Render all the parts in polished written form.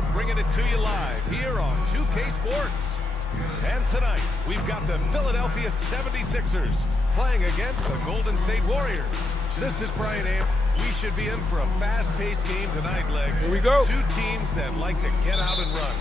We're bringing it to you live here on 2K Sports. And tonight, we've got the Philadelphia 76ers playing against the Golden State Warriors. This is Brian Amp. We should be in for a fast-paced game tonight, Legs. Here we go. Two teams that like to get out and run.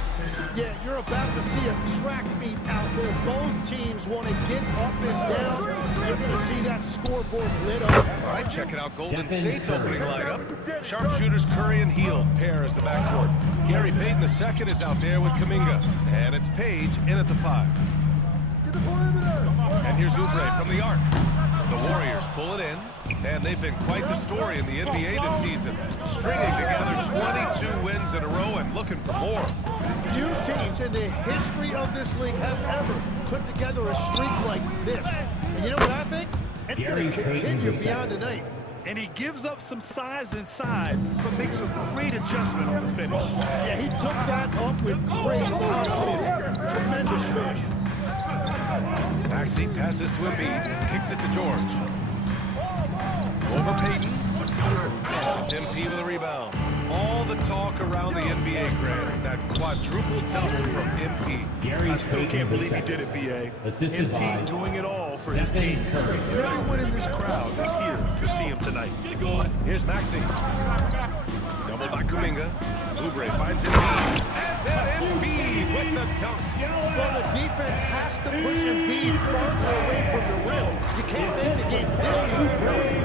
Yeah, you're about to see a track meet out there. Both teams want to get up and down. You're going to see that scoreboard lit up. All right, checking out Golden State's opening lineup. Sharpshooters Curry and Hield pair as the backcourt. Gary Payton II is out there with Kuminga. And it's Page in at the 5. And here's Oubre from the arc. The Warriors pull it in, and they've been quite the story in the NBA this season, stringing together 22 wins in a row and looking for more. Few teams in the history of this league have ever put together a streak like this. And you know what I think? It's going to continue beyond tonight. And he gives up some size inside, but makes a great adjustment on the finish. Yeah, he took that up with great confidence. Tremendous finish. Maxey passes to EmBiid, kicks it to George. Over Payton. It's MP with a rebound. All the talk around the NBA, Grant, that quadruple double from MP. I still can't believe he did it, B.A. MP doing it all for his team. Everyone in this crowd is here to see him tonight. Here's Maxey. Double by Kuminga. Oubre finds EmBiid. And then EmBiid with the dunk. Well, the defense has to push EmBiid farther away from the rim. You can't make the game this easy.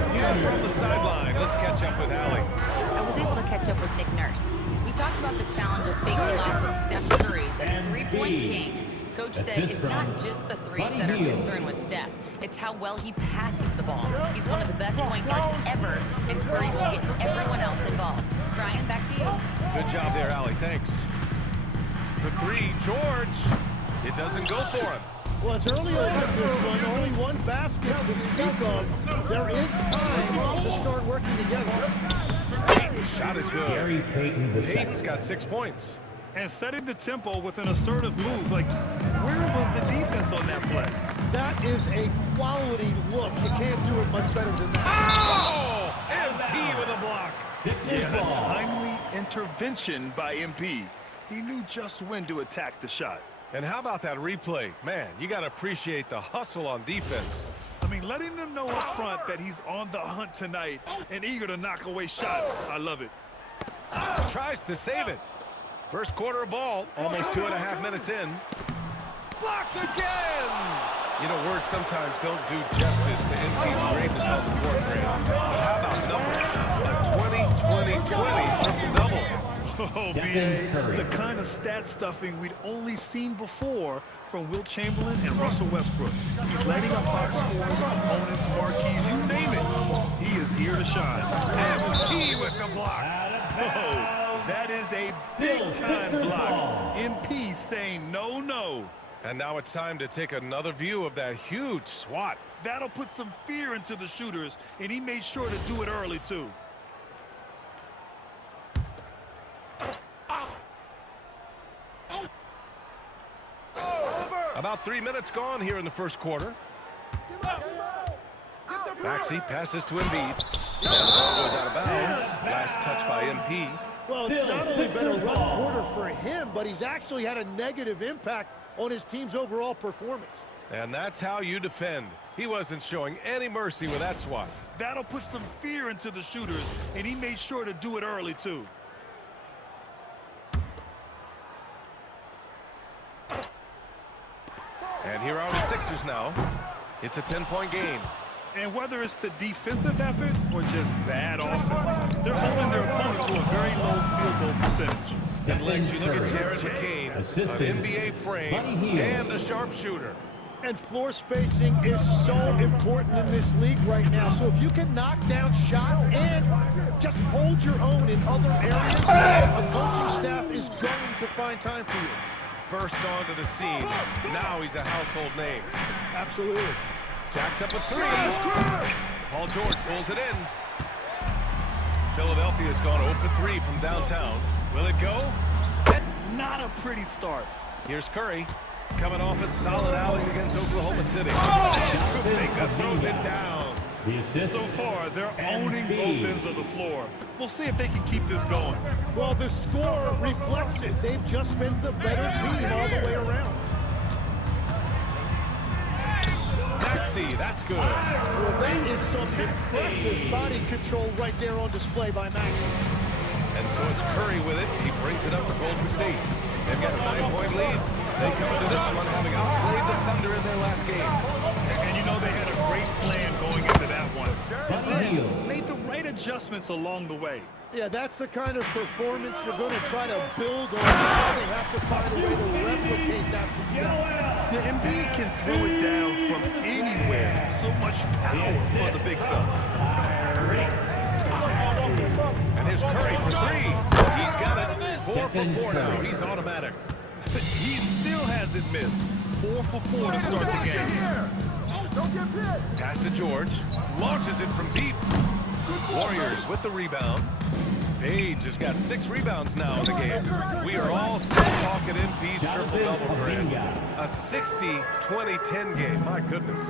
From the sideline, let's catch up with Allie. I was able to catch up with Nick Nurse. We talked about the challenge of facing off with Steph Curry, the three-point king. Coach said it's not just the threes that are concerned with Steph. It's how well he passes the ball. He's one of the best point guards ever, and Curry will get everyone else involved. Brian, back to you. Good job there, Allie. Thanks. For 3, George. It doesn't go for him. Well, it's early on in this one. Only one basket to speak of. There is time to start working together. Payton's shot is good. Gary Payton Payton's got 6 points. And setting the tempo with an assertive move. Like, where was the defense on that play? That is a quality look. You can't do it much better than that. Oh! MP with a block. Yeah, a timely intervention by MP. He knew just when to attack the shot. And how about that replay? Man, you got to appreciate the hustle on defense. I mean, letting them know up front that he's on the hunt tonight and eager to knock away shots. I love it. Tries to save it. First quarter of ball, almost 2.5 minutes in. Blocked again! You know, words sometimes don't do justice to MP's greatness on the court, Grant. But how about numbers? A 20-20-20 triple-double. Oh, B.A., the kind of stat stuffing we'd only seen before from Wilt Chamberlain and Russell Westbrook. He's lighting up box scores, opponents, marquees, you name it. He is here to shine. MP with the block. Oh, that is a big-time block. MP saying no, no. And now it's time to take another view of that huge swat. That'll put some fear into the shooters, and he made sure to do it early, too. About 3 minutes gone here in the first quarter. Maxey passes to EmBiid. And the ball goes out of bounds. Last touch by MP. Well, it's not only been a rough quarter for him, but he's actually had a negative impact on his team's overall performance. And that's how you defend. He wasn't showing any mercy with that swat. That'll put some fear into the shooters, and he made sure to do it early, too. And here are the Sixers now. It's a 10-point game. And whether it's the defensive effort or just bad offense, they're holding their opponent to a very low field goal percentage. And Lex, you look at Jared McCain, an NBA frame and a sharpshooter. And floor spacing is so important in this league right now. So if you can knock down shots and just hold your own in other areas, a coaching staff is going to find time for you. Burst onto the scene. Now he's a household name. Absolutely. Jacks up a 3. Paul George pulls it in. Philadelphia's gone 0 for 3 from downtown. Will it go? Not a pretty start. Here's Curry. Coming off a solid outing against Oklahoma City. Kuminga throws it down. So far, they're owning both ends of the floor. We'll see if they can keep this going. Well, the score reflects it. They've just been the better team all the way around. Maxey, that's good. Well, that is some impressive body control right there on display by Maxey. And so it's Curry with it. He brings it up for Golden State. They've got a 9-point lead. They come into this one having outplayed the Thunder in their last game. And you know they had a great plan going into that one. And then made the right adjustments along the way. Yeah, that's the kind of performance you're going to try to build on. They have to find a way to replicate that success. The EmBiid can throw it down from anywhere. So much power for the big fella. And here's Curry for three. He's got it. 4 for 4 now. He's automatic. He still hasn't missed. 4 for 4 to start the game. Pass to George. Launches it from deep. Warriors with the rebound. Page has got 6 rebounds now in the game. We are all still talking MP's triple-double, Grant. A 60-20-10 game. My goodness.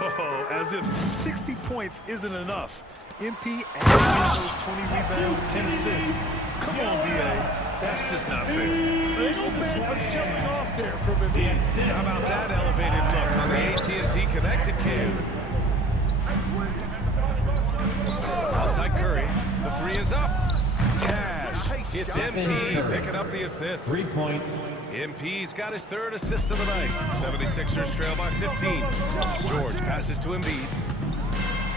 Oh, as if 60 points isn't enough. MP added those 20 rebounds, 10 assists. Come on, BA. That's just not fair. A little bit of showing off there from EmBiid. How about that elevated look on the AT&T connected cam? Outside Curry. The 3 is up. Cash. It's MP picking up the assist. 3 points. MP's got his 3rd assist of the night. 76ers trail by 15. George passes to EmBiid.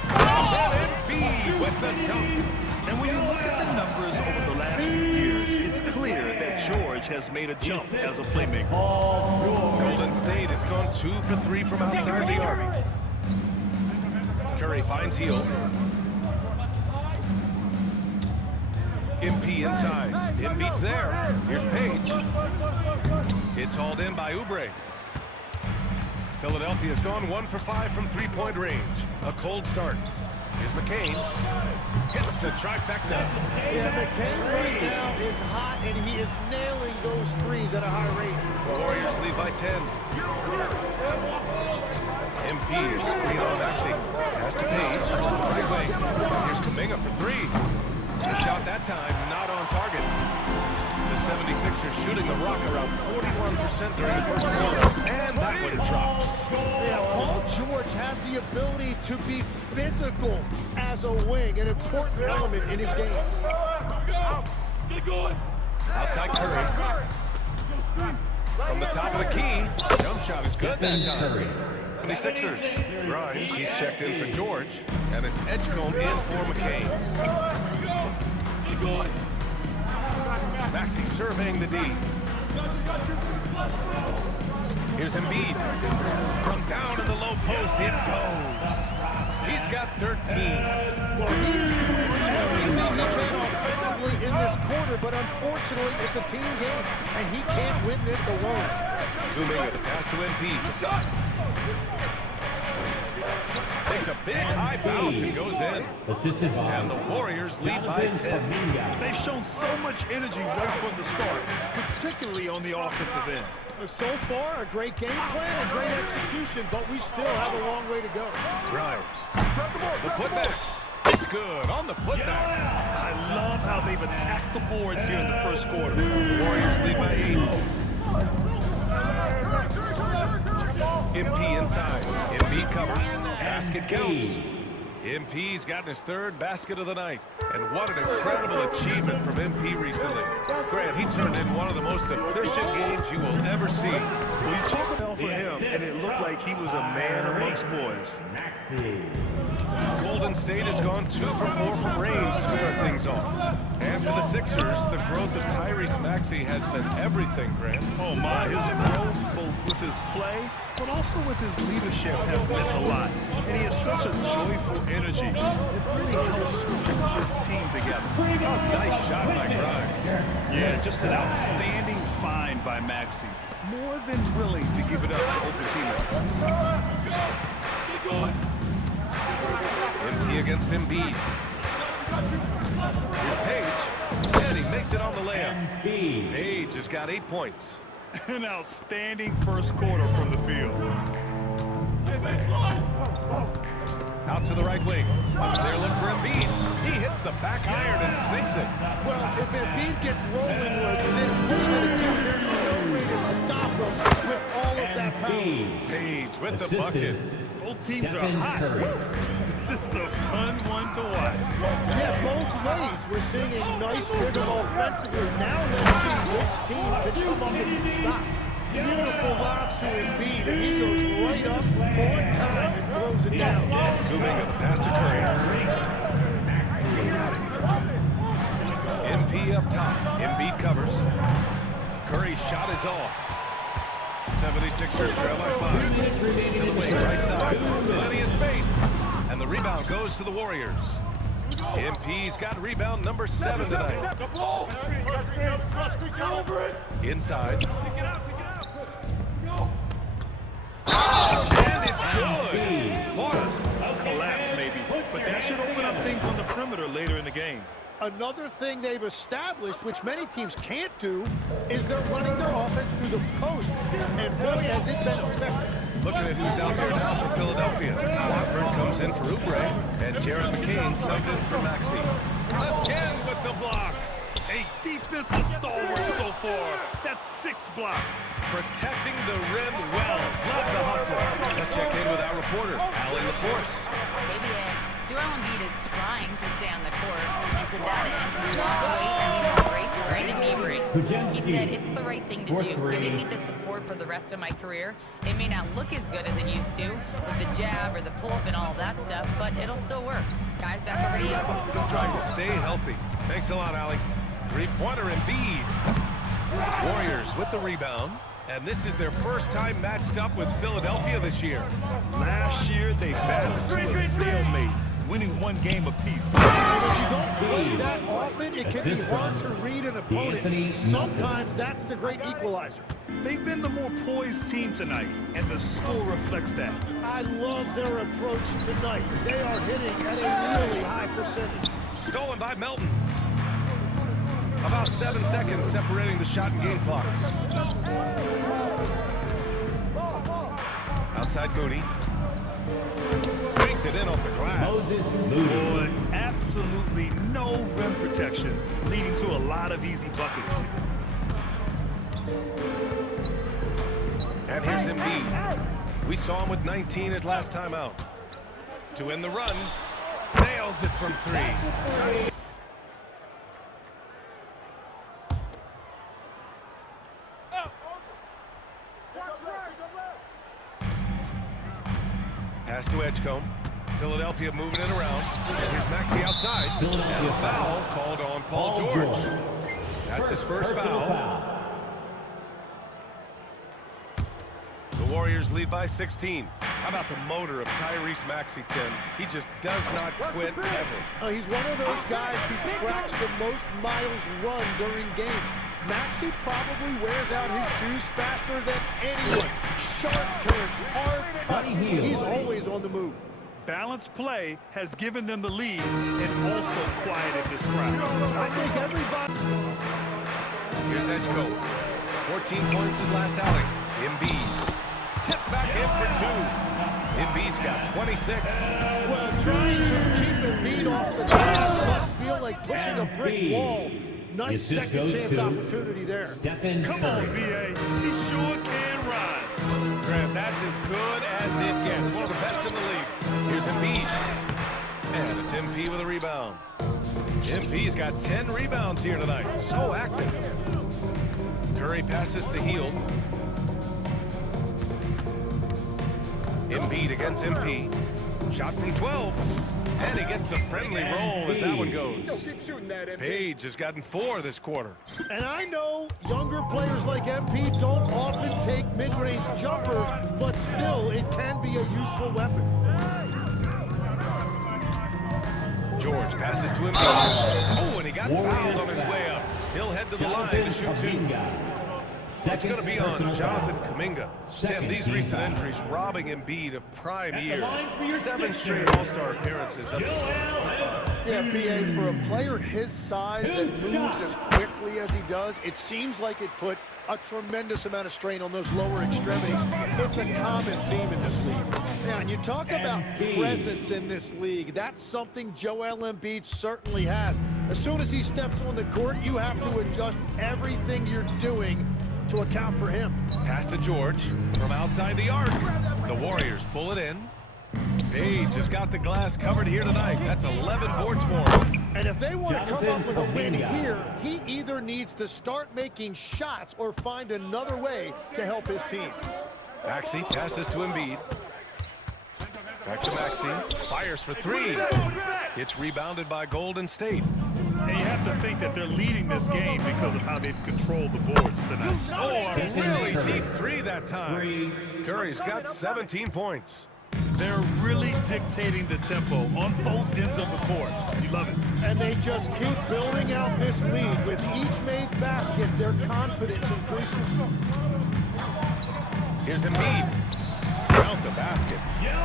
EmBiid with the dunk. And when you look at the numbers over the last few years, it's clear that George has made a jump as a playmaker. Golden State has gone 2 for 3 from outside the arc. Curry finds Heel. MP inside. EmBiid's there. Here's Page. It's hauled in by Oubre. Philadelphia's gone 1 for 5 from 3-point range. A cold start. Here's McCain. Hits the trifecta. Yeah, McCain right now is hot, and he is nailing those threes at a high rate. The Warriors lead by 10. MP is screen on Maxey. Pass to Page. Right wing. Here's Kuminga for 3. The shot that time not on target. The 76ers shooting the rock around 41% during the first quarter. And that one drops. Yeah, Paul George has the ability to be physical as a wing, an important element in his game. Outside Curry. From the top of the key. Jump shot is good that time. 76ers. Grimes, he's checked in for George. And it's Edgecombe in for McCain. Maxey surveying the D. Here's EmBiid. From down in the low post, it goes. He's got 13. Well, he is doing everything he can offensively in this quarter, but unfortunately, it's a team game, and he can't win this alone. Kuminga to pass to EmBiid. Takes a big high bounce and goes in. Assisted by. And the Warriors lead by 10. They've shown so much energy right from the start, particularly on the offensive end. So far, a great game plan and great execution, but we still have a long way to go. Grimes. The putback. It's good on the putback. I love how they've attacked the boards here in the first quarter. Warriors lead by 8. MP inside. EmBiid covers. Basket counts. MP's gotten his 3rd basket of the night. And what an incredible achievement from MP recently. Grant, he turned in one of the most efficient games you will ever see. Well, you talk about for him, and it looked like he was a man amongst boys. Golden State has gone 2 for 4 from range to start things off. And for the Sixers, the growth of Tyrese Maxey has been everything, Grant. Oh my, his growth both with his play, but also with his leadership has meant a lot. And he has such a joyful energy. It really helps keep this team together. Oh, nice shot by Grimes. Yeah, just an outstanding find by Maxey. More than willing to give it up to open teammates. MP against EmBiid. Here's Page. And he makes it on the layup. Page has got 8 points. An outstanding first quarter from the field. Out to the right wing. They're looking for EmBiid. He hits the back iron and sinks it. Well, if EmBiid gets rolling like this, what are you going to do? There's no way to stop him with all of that power. Page with the bucket. Both teams are hot. This is a fun one to watch. Yeah, both ways. We're seeing a nice rhythm offensively. Now let's see which team can come up with some stops. Beautiful lob to EmBiid, and he goes right up on time and throws it down. Kuminga, pass to Curry. MP up top. EmBiid covers. Curry's shot is off. 76ers trail by 5. To the wing, right side. Plenty of space. And the rebound goes to the Warriors. MP's got rebound number 7 tonight. Inside. And it's good. Forrest. Collapse maybe, but that should open up things on the perimeter later in the game. Another thing they've established, which many teams can't do, is they're running their offense through the post. And boy, has it been effective. Looking at who's out there now for Philadelphia. Watford comes in for Oubre, and Jared McCain subbed in for Maxey. Again with the block. A defensive stalwart so far. That's 6 blocks. Protecting the rim well. Love the hustle. Let's check in with our reporter, Allie LaForce. Maybe Joel EmBiid is trying to stay on the court, and to that end, he's lost weight and he's embraced grinding knee breaks. He said it's the right thing to do, giving me the support for the rest of my career. It may not look as good as it used to, with the jab or the pull-up and all that stuff, but it'll still work. Guys, back over to you. Trying to stay healthy. Thanks a lot, Allie. Three-pointer EmBiid. Warriors with the rebound. And this is their first time matched up with Philadelphia this year. Last year, they battled to a stalemate, winning 1 game apiece. And if you don't play that often, it can be hard to read an opponent. Sometimes that's the great equalizer. They've been the more poised team tonight, and the score reflects that. I love their approach tonight. They are hitting at a really high percentage. Stolen by Melton. About 7 seconds separating the shot and game clocks. Outside Moody. Pinked it in off the glass. Boy, absolutely no rim protection, leading to a lot of easy buckets. And here's EmBiid. We saw him with 19 his last time out. To end the run, nails it from 3. Pass to Edgecombe. Philadelphia moving it around. And here's Maxey outside. And a foul called on Paul George. That's his first foul. The Warriors lead by 16. How about the motor of Tyrese Maxey, Tim? He just does not quit ever. He's one of those guys who tracks the most miles run during games. Maxey probably wears out his shoes faster than anyone. Sharp turns, hard cuts. He's always on the move. Balanced play has given them the lead and also quieted this crowd. I think everybody... Here's Edgecombe. 14 points his last outing. EmBiid. Tip back in for 2. EmBiid's got 26. Well, trying to keep EmBiid off the glass must feel like pushing a brick wall. Nice second chance opportunity there. Come on, B.A. He sure can rise. Graham, that's as good as it gets. One of the best in the league. Here's EmBiid. And it's MP with a rebound. MP's got 10 rebounds here tonight. So active. Curry passes to Hield. EmBiid against MP. Shot from 12. And he gets the friendly roll as that one goes. Page has gotten 4 this quarter. And I know younger players like MP don't often take mid-range jumpers, but still, it can be a useful weapon. George passes to him. Oh, and he got fouled on his way up. He'll head to the line to shoot 2. It's going to be on Jonathan Kuminga. Tim, these recent injuries robbing EmBiid of prime years. 7 straight All-Star appearances up to 25. Yeah, BA, for a player his size that moves as quickly as he does, it seems like it put a tremendous amount of strain on those lower extremities. It's a common theme in this league. Now, and you talk about presence in this league. That's something Joel Embiid certainly has. As soon as he steps on the court, you have to adjust everything you're doing to account for him. Pass to George from outside the arc. The Warriors pull it in. Page has got the glass covered here tonight. That's 11 boards for him. And if they want to come up with a win here, he either needs to start making shots or find another way to help his team. Maxey passes to Embiid. Back to Maxey. Fires for three. It's rebounded by Golden State. And you have to think that they're leading this game because of how they've controlled the boards tonight. Oh, a really deep three that time. Curry's got 17 points. They're really dictating the tempo on both ends of the court. You love it. And they just keep building out this lead. With each made basket, their confidence increases. Here's Embiid. Count the basket.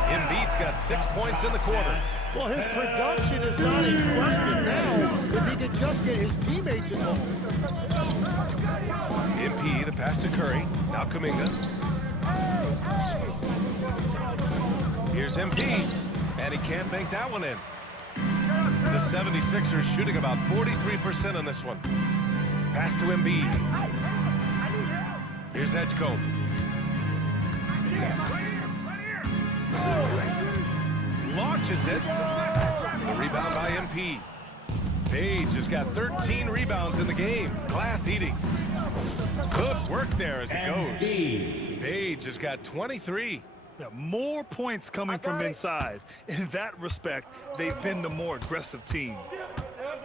Embiid's got 6 points in the quarter. Well, his production is not in question now if he could just get his teammates involved. MP, the pass to Curry. Now Kuminga. Here's MP, and he can't bank that one in. The 76ers shooting about 43% on this one. Pass to Embiid. Here's Edgecombe. Launches it. The rebound by MP. Page has got 13 rebounds in the game. Glass eating. Good work there as it goes. Page has got 23. Yeah, more points coming from inside. In that respect, they've been the more aggressive team.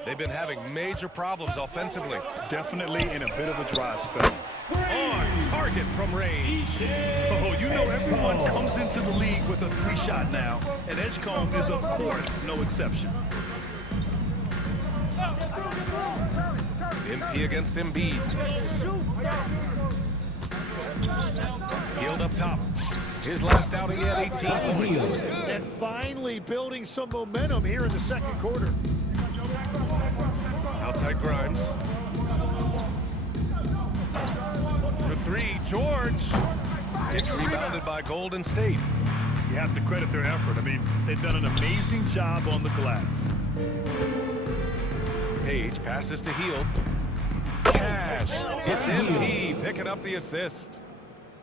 They've been having major problems offensively. Definitely in a bit of a dry spell. On target from range. Oh, you know everyone comes into the league with a three-shot now, and Edgecombe is, of course, no exception. MP against Embiid. Hield up top. His last outing, he had 18 points. And finally building some momentum here in the second quarter. Outside Grimes. For three, George. It's rebounded by Golden State. You have to credit their effort. I mean, they've done an amazing job on the glass. Page passes to Hield. Cash. It's MP picking up the assist.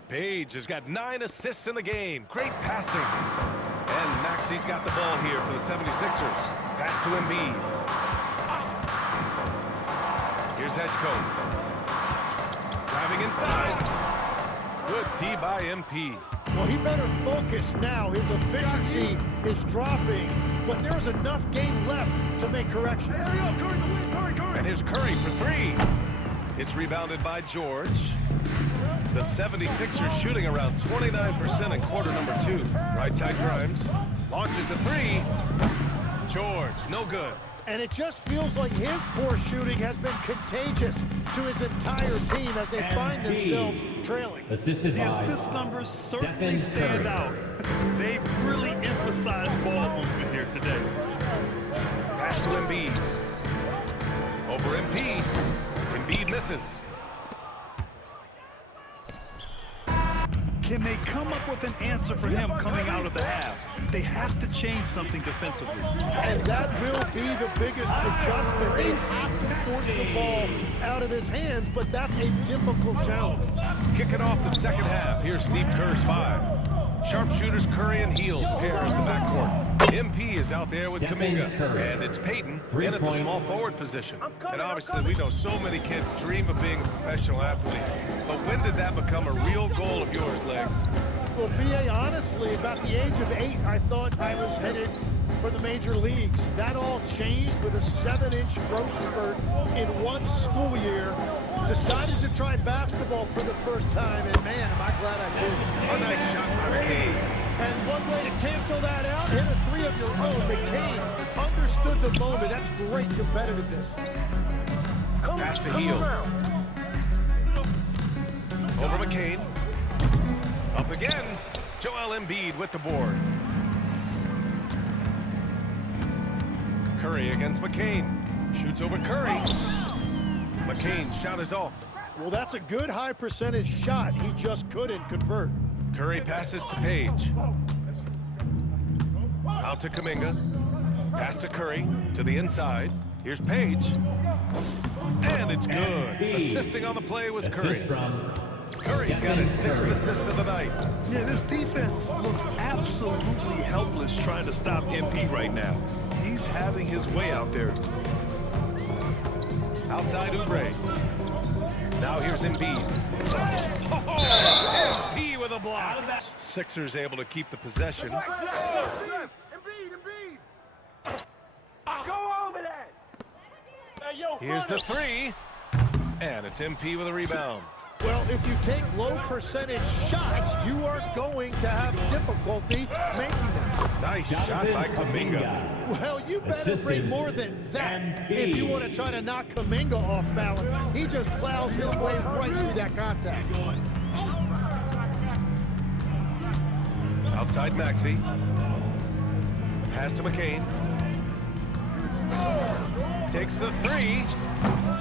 Page has got 9 assists in the game. Great passing. And Maxey's got the ball here for the 76ers. Pass to Embiid. Here's Edgecombe. Driving inside. Good D by MP. Well, he better focus now. His efficiency is dropping, but there's enough game left to make corrections. And here's Curry for three. It's rebounded by George. The 76ers shooting around 29% in quarter number 2. Right side Grimes. Launches a three. George, no good. And it just feels like his poor shooting has been contagious to his entire team as they find themselves trailing. The assist numbers certainly stand out. They've really emphasized ball movement here today. Pass to Embiid. Over MP. Embiid misses. Can they come up with an answer for him coming out of the half? They have to change something defensively. And that will be the biggest adjustment. They have to force the ball out of his hands, but that's a difficult challenge. Kicking off the second half. Here's Steve Kerr's 5. Sharpshooters Curry and Hield pairs in the backcourt. MP is out there with Kuminga, and it's Payton in at the small forward position. And obviously, we know so many kids dream of being a professional athlete. But when did that become a real goal of yours, Legs? Well, B.A., honestly, about the age of 8, I thought I was headed for the major leagues. That all changed with a 7-inch growth spurt in one school year. Decided to try basketball for the first time, and man, am I glad I did. A nice shot by McCain. And one way to cancel that out, hit a three of your own. McCain understood the moment. That's great competitiveness. Pass to Hield. Over McCain. Up again. Joel Embiid with the board. Curry against McCain. Shoots over Curry. McCain's shot is off. Well, that's a good high percentage shot. He just couldn't convert. Curry passes to Page. Out to Kuminga. Pass to Curry. To the inside. Here's Page. And it's good. Assisting on the play was Curry. Curry's got his 6th assist of the night. Yeah, this defense looks absolutely helpless trying to stop EmBiid right now. He's having his way out there. Outside Oubre. Now here's EmBiid. Oh, EmBiid with a block. Sixers able to keep the possession. EmBiid! Go over that! Hey, yo, Here's the 3. And it's EmBiid with a rebound. Well, if you take low percentage shots, you are going to have difficulty making them. Nice shot by Kuminga. Well, you better bring more than that if you want to try to knock Kuminga off balance. He just plows his way right through that contact. Outside Maxey. Pass to McCain. Takes the 3.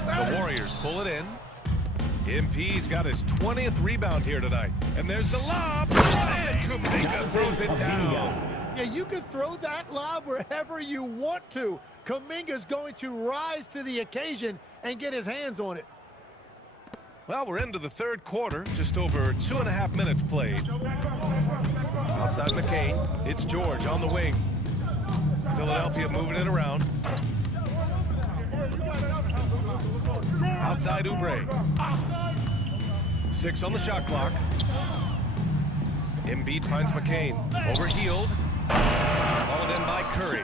The Warriors pull it in. EmBiid's got his 20th rebound here tonight. And there's the lob. And Kuminga throws it down. Yeah, you can throw that lob wherever you want to. Kuminga's going to rise to the occasion and get his hands on it. Well, we're into the 3rd quarter. Just over 2.5 minutes played. Outside McCain. It's George on the wing. Philadelphia moving it around. Outside Oubre. 6 on the shot clock. EmBiid finds McCain. Overhealed. Hauled in by Curry.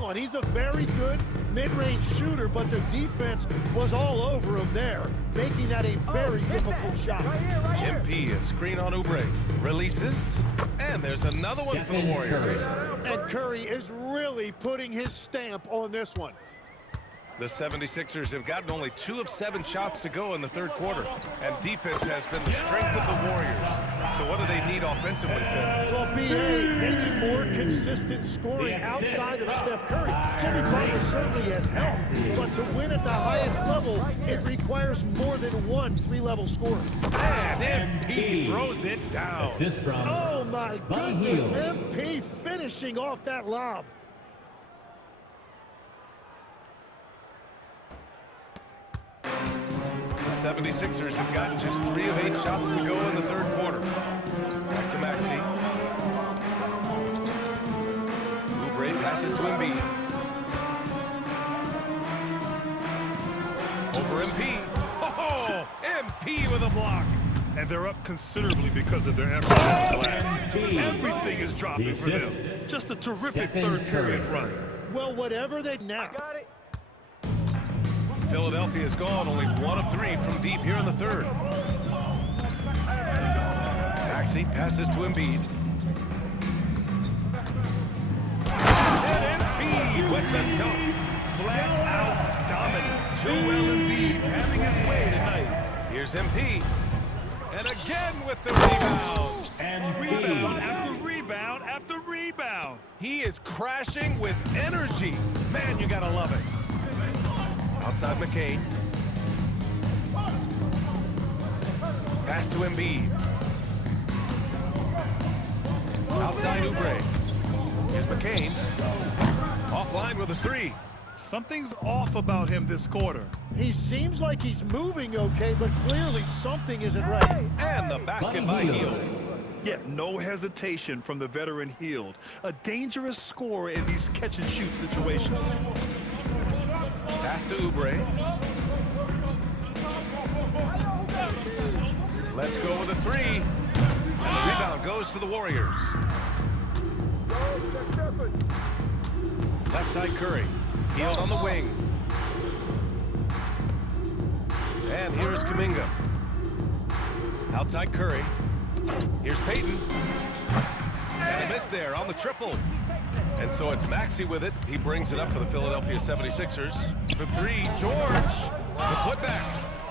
Oh, and he's a very good mid-range shooter, but the defense was all over him there, making that a very difficult shot. EmBiid, a screen on Oubre. Releases. And there's another one for the Warriors. And Curry is really putting his stamp on this one. The 76ers have gotten only 2 of 7 shots to go in the 3rd quarter. And defense has been the strength of the Warriors. So what do they need offensively, Tim? Well, B.A., maybe more consistent scoring outside of Steph Curry. Jimmy Butler certainly has helped. But to win at the highest level, it requires more than one 3-level scorer. And EmBiid throws it down. Oh, my goodness. EmBiid finishing off that lob. The 76ers have gotten just 3 of 8 shots to go in the 3rd quarter. Back to Maxey. Oubre passes to EmBiid. Over EmBiid. Oh, EmBiid with a block. And they're up considerably because of their efforts on the glass. Everything is dropping for them. Just a terrific 3rd period run. Well, whatever they now. Philadelphia has gone only 1 of 3 from deep here in the 3rd. Maxey passes to EmBiid. And EmBiid with the dunk. Flat out dominant. Joel EmBiid having his way tonight. Here's EmBiid. And again with the rebound. And rebound after rebound after rebound. He is crashing with energy. Man, you gotta love it. Outside McCain. Pass to EmBiid. Outside Oubre. Here's McCain. Offline with a 3. Something's off about him this quarter. He seems like he's moving okay, but clearly something isn't right. And the basket by Hield. Yeah, no hesitation from the veteran Hield. A dangerous scorer in these catch-and-shoot situations. Pass to Oubre. Let's go with a 3. And the rebound goes to the Warriors. Left side Curry. Hield on the wing. And here's Kuminga. Outside Curry. Here's Payton. And a miss there on the triple. And so it's Maxey with it. He brings it up for the Philadelphia 76ers. For 3, George. The putback.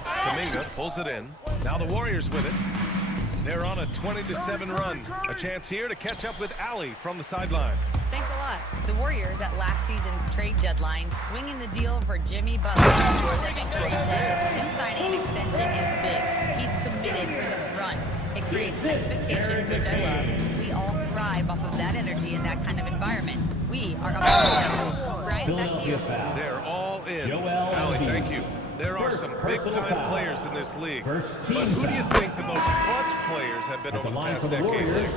Kuminga pulls it in. Now the Warriors with it. They're on a 20-7 run. A chance here to catch up with Allie from the sideline. Thanks a lot. The Warriors at last season's trade deadline swinging the deal for Jimmy Butler. Stephen Curry said him signing an extension is big. He's committed for this run. It creates expectations, which I love. We all thrive off of that energy in that kind of environment. We are up to Brian, back to you. They're all in. Allie, thank you. There are some big-time players in this league. But who do you think the most clutch players have been over the past decade?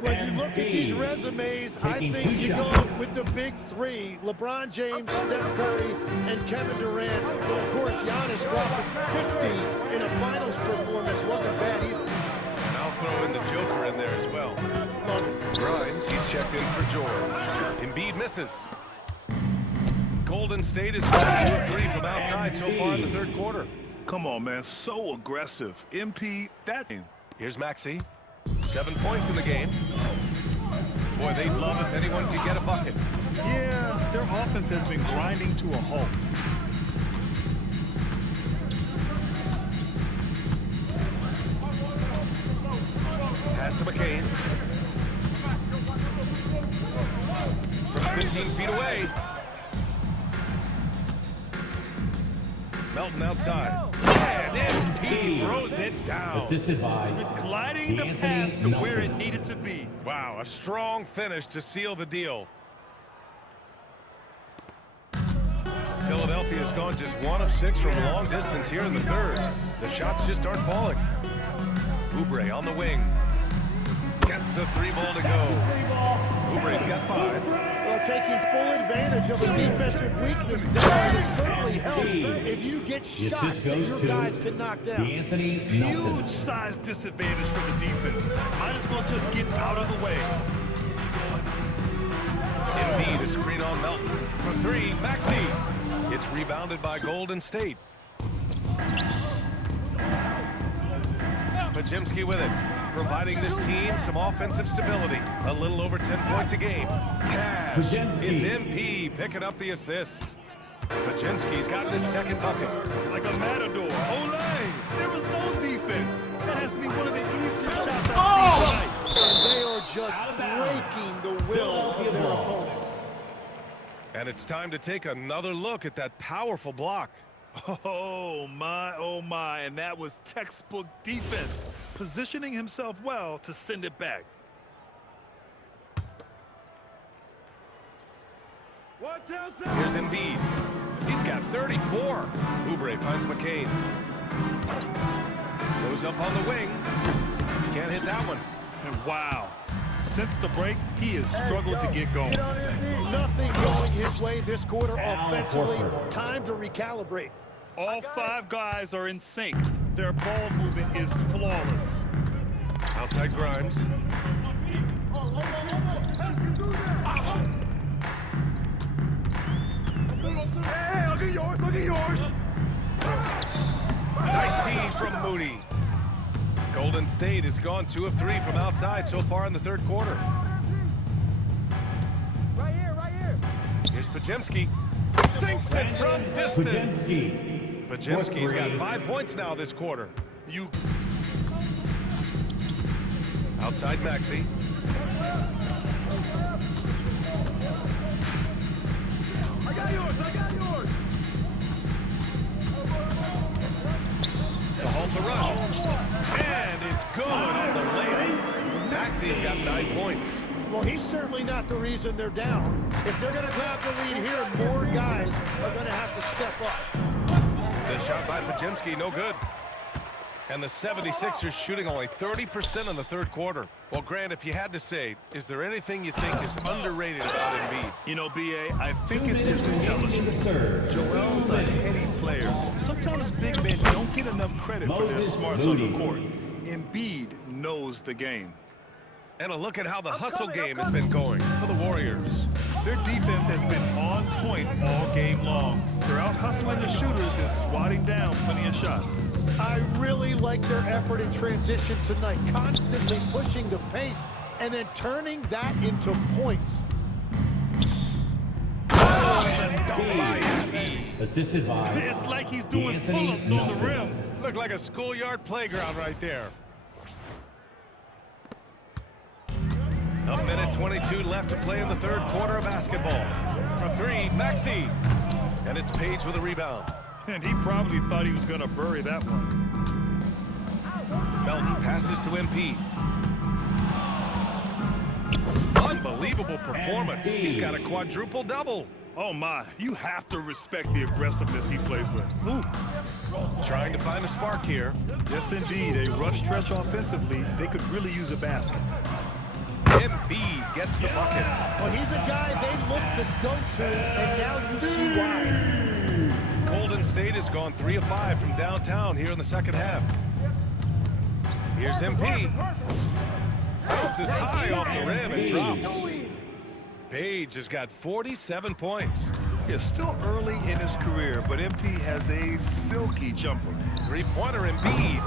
When you look at these resumes, I think you go with the big three: LeBron James, Steph Curry, and Kevin Durant. Well, of course, Giannis dropping 50 in a finals performance wasn't bad either. And I'll throw in the Joker in there as well. Grimes, he's checked in for George. EmBiid misses. Golden State is going 2 of 3 from outside so far in the third quarter. Come on, man. So aggressive. EmBiid, that game. Here's Maxey. 7 points in the game. Boy, they'd love if anyone could get a bucket. Yeah, their offense has been grinding to a halt. Pass to McCain. From 15 feet away. Melton outside. And EmBiid throws it down. Assisted by Gliding the pass to where it needed to be. Wow, a strong finish to seal the deal. Philadelphia has gone just 1 of 6 from long distance here in the third. The shots just aren't falling. Oubre on the wing. Gets the 3 ball to go. Oubre's got 5. Well, taking full advantage of a defensive weakness there, it certainly helps if you get shots that your guys can knock down. Huge size disadvantage for the defense. Might as well just get out of the way. EmBiid a screen on Melton. For 3, Maxey. It's rebounded by Golden State. Pajemski with it, providing this team some offensive stability. A little over 10 points a game. Cash. It's EmBiid picking up the assist. Pajemski's got his second bucket. Like a matador. Olay! There was no defense. That has to be one of the easier shots I've seen tonight. And they are just breaking the will of their opponent. And it's time to take another look at that powerful block. Oh my, and that was textbook defense, positioning himself well to send it back. Here's EmBiid. He's got 34. Oubre finds McCain. Goes up on the wing. Can't hit that one. And wow, since the break, he has struggled to get going. Nothing going his way this quarter offensively. Time to recalibrate. All 5 guys are in sync. Their ball movement is flawless. Outside Grimes. Hey, look at yours, look at yours. Nice D from Moody. Golden State has gone 2 of 3 from outside so far in the third quarter. Right here. Here's Pajemski. Sinks it from distance. Pajemski's got 5 points now this quarter. Outside Maxey. I got yours. To halt the run. And it's good on the layup. Maxey's got 9 points. Well, he's certainly not the reason they're down. If they're going to grab the lead here, more guys are going to have to step up. The shot by Pajemski, no good. And the 76ers shooting only 30% in the third quarter. Well, Grant, if you had to say, is there anything you think is underrated about EmBiid? You know, B.A., I think it's his intelligence. Joel's a heady player. Sometimes big men don't get enough credit for their smarts on the court. EmBiid knows the game. And a look at how the hustle game has been going for the Warriors. Their defense has been on point all game long. They're out hustling the shooters and swatting down plenty of shots. I really like their effort in transition tonight, constantly pushing the pace and then turning that into points. Assisted by It's like he's doing pull-ups on the rim. Looked like a schoolyard playground right there. A minute 22 left to play in the third quarter of basketball. For three, Maxey. And it's Page with a rebound. And he probably thought he was going to bury that one. Melton passes to EmBiid. Unbelievable performance. He's got a quadruple-double. Oh, my. You have to respect the aggressiveness he plays with. Ooh. Trying to find a spark here. Yes, indeed. A rough stretch offensively. They could really use a basket. EmBiid gets the bucket. Well, he's a guy they look to go to, and now you see why. Golden State has gone 3 of 5 from downtown here in the second half. Here's EmBiid. Bounces high off the rim and drops. Page has got 47 points. It's still early in his career, but EmBiid has a silky jumper. Three-pointer EmBiid.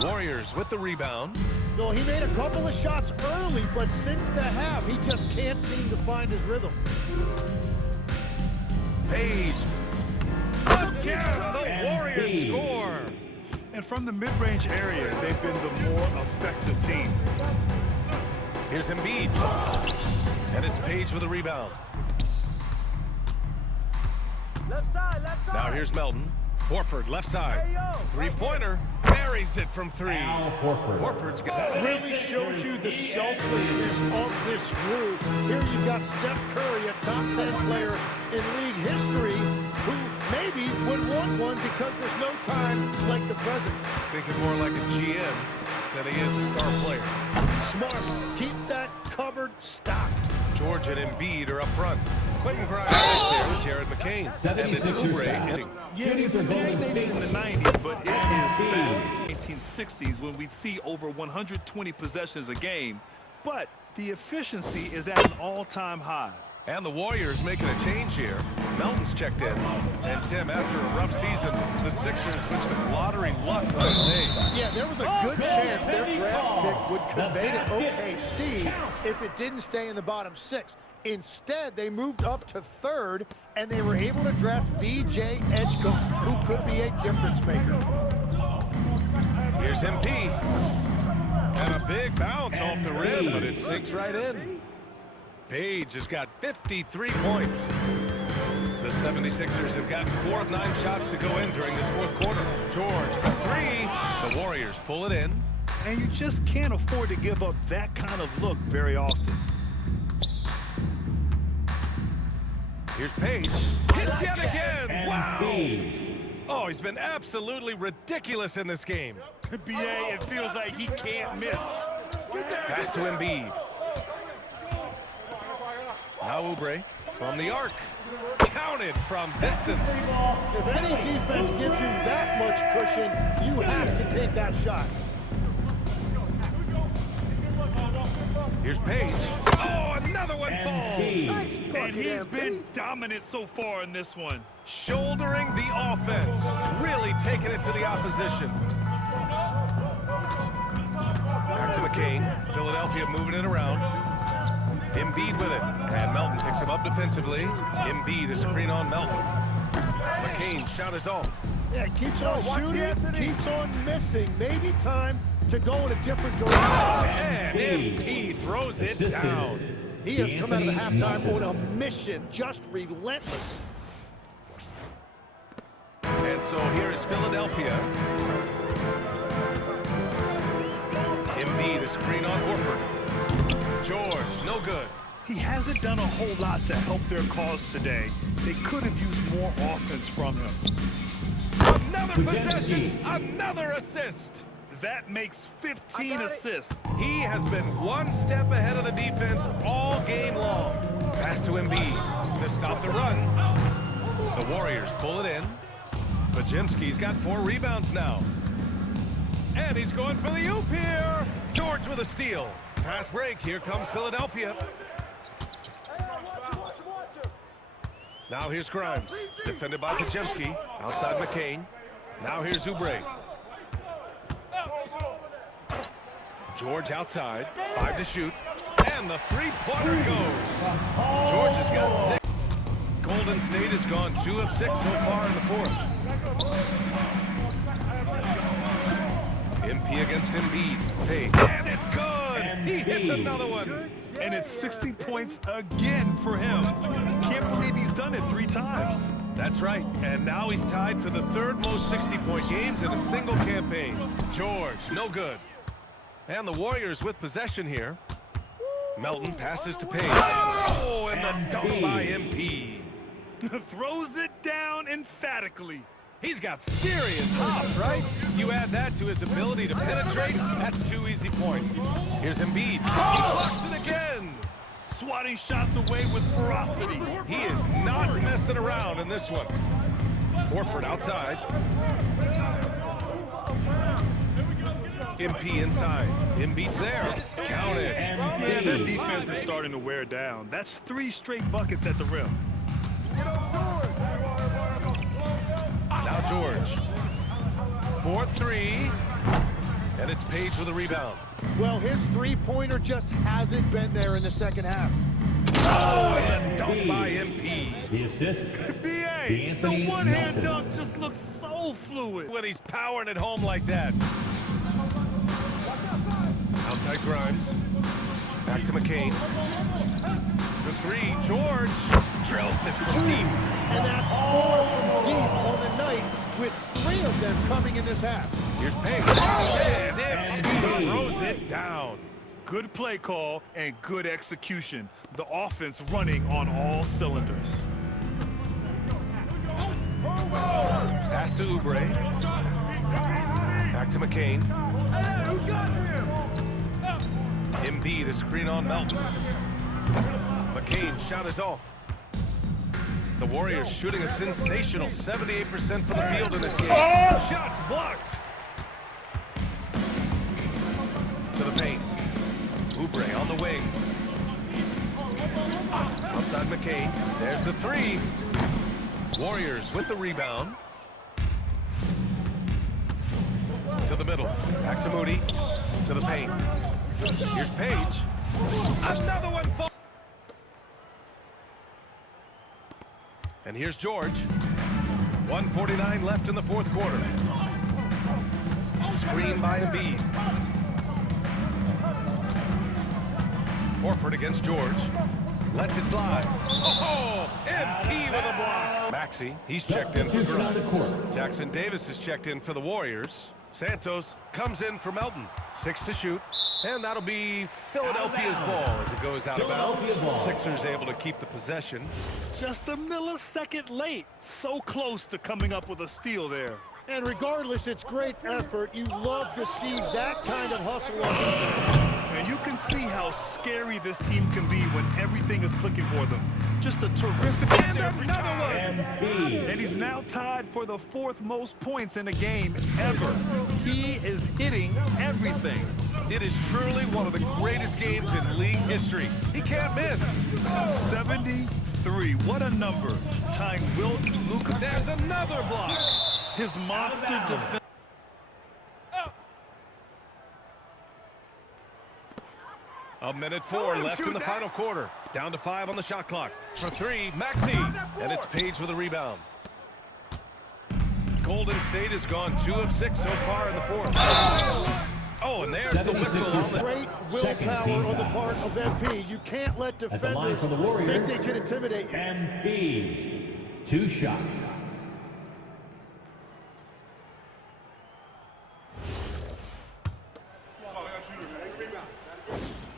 Warriors with the rebound. No, he made a couple of shots early, but since the half, he just can't seem to find his rhythm. Page. Again, the Warriors score. And from the mid-range area, they've been the more effective team. Here's EmBiid. And it's Page with a rebound. Left side, left side. Now here's Melton. Horford, left side. Three-pointer. Buries it from three. Horford's got it. Really shows you the selflessness of this group. Here you've got Steph Curry, a top 10 player in league history, who maybe would want one because there's no time like the present. Thinking more like a GM than he is a star player. Smart. Keep that cupboard stocked. George and EmBiid are up front. Quentin Grimes is there with Jared McCain. And it's Oubre. Yeah, it's stagnated in the 90s, but it is back in the 1960s when we'd see over 120 possessions a game. But the efficiency is at an all-time high. And the Warriors making a change here. Melton's checked in. And Tim, after a rough season, the Sixers with some lottery luck on the day. Yeah, there was a good chance their draft pick would convey to OKC if it didn't stay in the bottom 6. Instead, they moved up to 3rd, and they were able to draft VJ Edgecombe, who could be a difference maker. Here's EmBiid. And a big bounce off the rim, but it sinks right in. Page has got 53 points. The 76ers have gotten 4 of 9 shots to go in during this fourth quarter. George for 3. The Warriors pull it in. And you just can't afford to give up that kind of look very often. Here's Page. Hits yet again. Wow. Oh, he's been absolutely ridiculous in this game. BA, it feels like he can't miss. Pass to EmBiid. Now Oubre from the arc. Counted from distance. If any defense gives you that much cushion, you have to take that shot. Here's Page. Oh, another one falls. And he's been dominant so far in this one. Shouldering the offense. Really taking it to the opposition. Back to McCain. Philadelphia moving it around. EmBiid with it. And Melton picks him up defensively. EmBiid, a screen on Melton. McCain, shot is off. Yeah, keeps on shooting, keeps on missing. Maybe time to go in a different direction. And EmBiid throws it down. He has come out of the halftime on a mission, just relentless. And so here is Philadelphia. EmBiid, a screen on Horford. George, no good. He hasn't done a whole lot to help their cause today. They could have used more offense from him. Another possession, another assist. That makes 15 assists. He has been one step ahead of the defense all game long. Pass to EmBiid to stop the run. The Warriors pull it in. Bajemski's got 4 rebounds now. And he's going for the oop here. George with a steal. Fast break. Here comes Philadelphia. Now here's Grimes. Defended by Bajemski. Outside McCain. Now here's Oubre. George outside. 5 to shoot. And the three-pointer goes. George has got 6. Golden State has gone 2 of 6 so far in the fourth. MP against EmBiid. Hey, and it's good. He hits another one. And it's 60 points again for him. Can't believe he's done it 3 times. That's right. And now he's tied for the 3rd most 60-point games in a single campaign. George, no good. And the Warriors with possession here. Melton passes to Page. Oh, and the dunk by MP. Throws it down emphatically. He's got serious hops, right? You add that to his ability to penetrate, that's 2 easy points. Here's EmBiid. He blocks it again. Swatting shots away with ferocity. He is not messing around in this one. Horford outside. MP inside. EmBiid's there. Count it. Yeah, that defense is starting to wear down. That's 3 straight buckets at the rim. Now George. 4-3. And it's Page with a rebound. Well, his three-pointer just hasn't been there in the second half. Oh, and a dunk by MP. The assist. BA, the one-hand dunk just looks so fluid. When he's powering it home like that. Outside Grimes. Back to McCain. The 3, George drills it from deep. And that's 4 from deep on the night, with 3 of them coming in this half. Here's Page. And he throws it down. Good play call and good execution. The offense running on all cylinders. Pass to Oubre. Back to McCain. EmBiid, a screen on Melton. McCain, shot is off. The Warriors shooting a sensational 78% from the field in this game. Shots blocked. To the paint. Oubre on the wing. Outside McCain. There's the 3. Warriors with the rebound. To the middle. Back to Moody. To the paint. Here's Page. Another one. And here's George. 1:49 left in the 4th quarter. Screen by EmBiid. Horford against George. Lets it fly. Oh, MP with a block. Maxey, he's checked in for Grimes. Jackson Davis is checked in for the Warriors. Santos comes in for Melton. 6 to shoot. And that'll be Philadelphia's ball as it goes out of bounds. Sixers able to keep the possession. Just a millisecond late. So close to coming up with a steal there. And regardless, it's great effort. You love to see that kind of hustle on defense. And you can see how scary this team can be when everything is clicking for them. Just a terrific Another one. And he's now tied for the 4th most points in a game ever. He is hitting everything. It is truly one of the greatest games in league history. He can't miss. 73. What a number. Tying Wilt, Luka. There's another block. His monster defense. A minute 4 left in the final quarter. Down to 5 on the shot clock. For 3, Maxey. And it's Page with a rebound. Golden State has gone 2 of 6 so far in the 4th. Oh, and there's the whistle on the... Great willpower on the part of MP. You can't let defenders think they can intimidate you. EmBiid, 2 shots.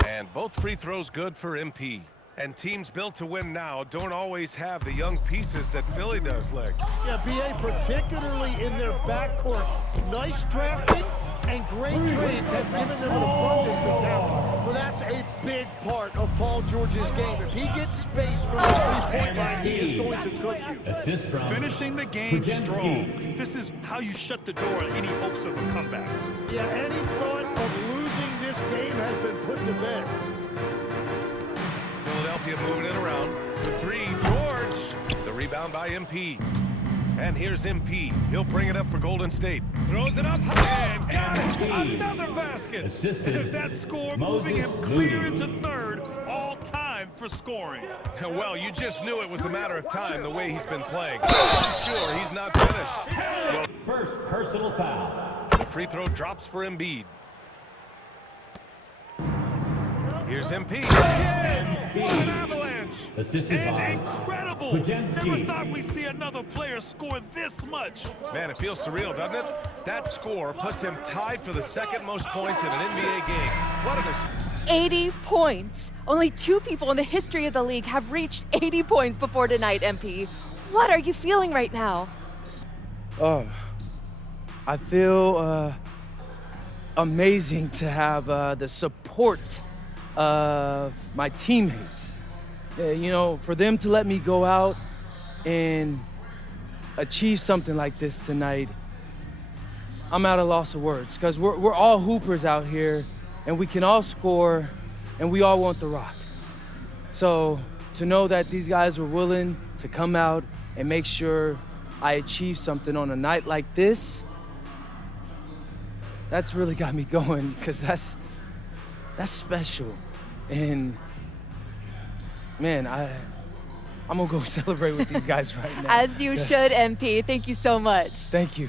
And both free throws good for MP. And teams built to win now don't always have the young pieces that Philly does, Lex. Yeah, BA, particularly in their backcourt. Nice drafting and great trades have given them an abundance of talent. Well, that's a big part of Paul George's game. If he gets space from the three-point line, he is going to cook you. Assist from Finishing the game strong. This is how you shut the door on any hopes of a comeback. Yeah, any thought of losing this game has been put to bed. Philadelphia moving it around. For 3, George. The rebound by MP. And here's MP. He'll bring it up for Golden State. Throws it up and got it. Another basket. Assisted. That score moving him clear into 3rd, all time for scoring. Well, you just knew it was a matter of time the way he's been playing. I'm sure he's not finished. First personal foul. If free throw drops for EmBiid. Here's EmBiid. What an avalanche! Assisted by Incredible! Never thought we'd see another player score this much. Man, it feels surreal, doesn't it? That score puts him tied for the second most points in an NBA game. What an 80 points. Only 2 people in the history of the league have reached 80 points before tonight, MP. What are you feeling right now? Oh, I feel amazing to have the support of my teammates. You know, for them to let me go out and achieve something like this tonight, I'm at a loss of words, because we're all hoopers out here, and we can all score, and we all want the rock. So to know that these guys were willing to come out and make sure I achieve something on a night like this, that's really got me going, because that's special. And man, I'm gonna go celebrate with these guys right now. As you should, MP. Thank you so much. Thank you.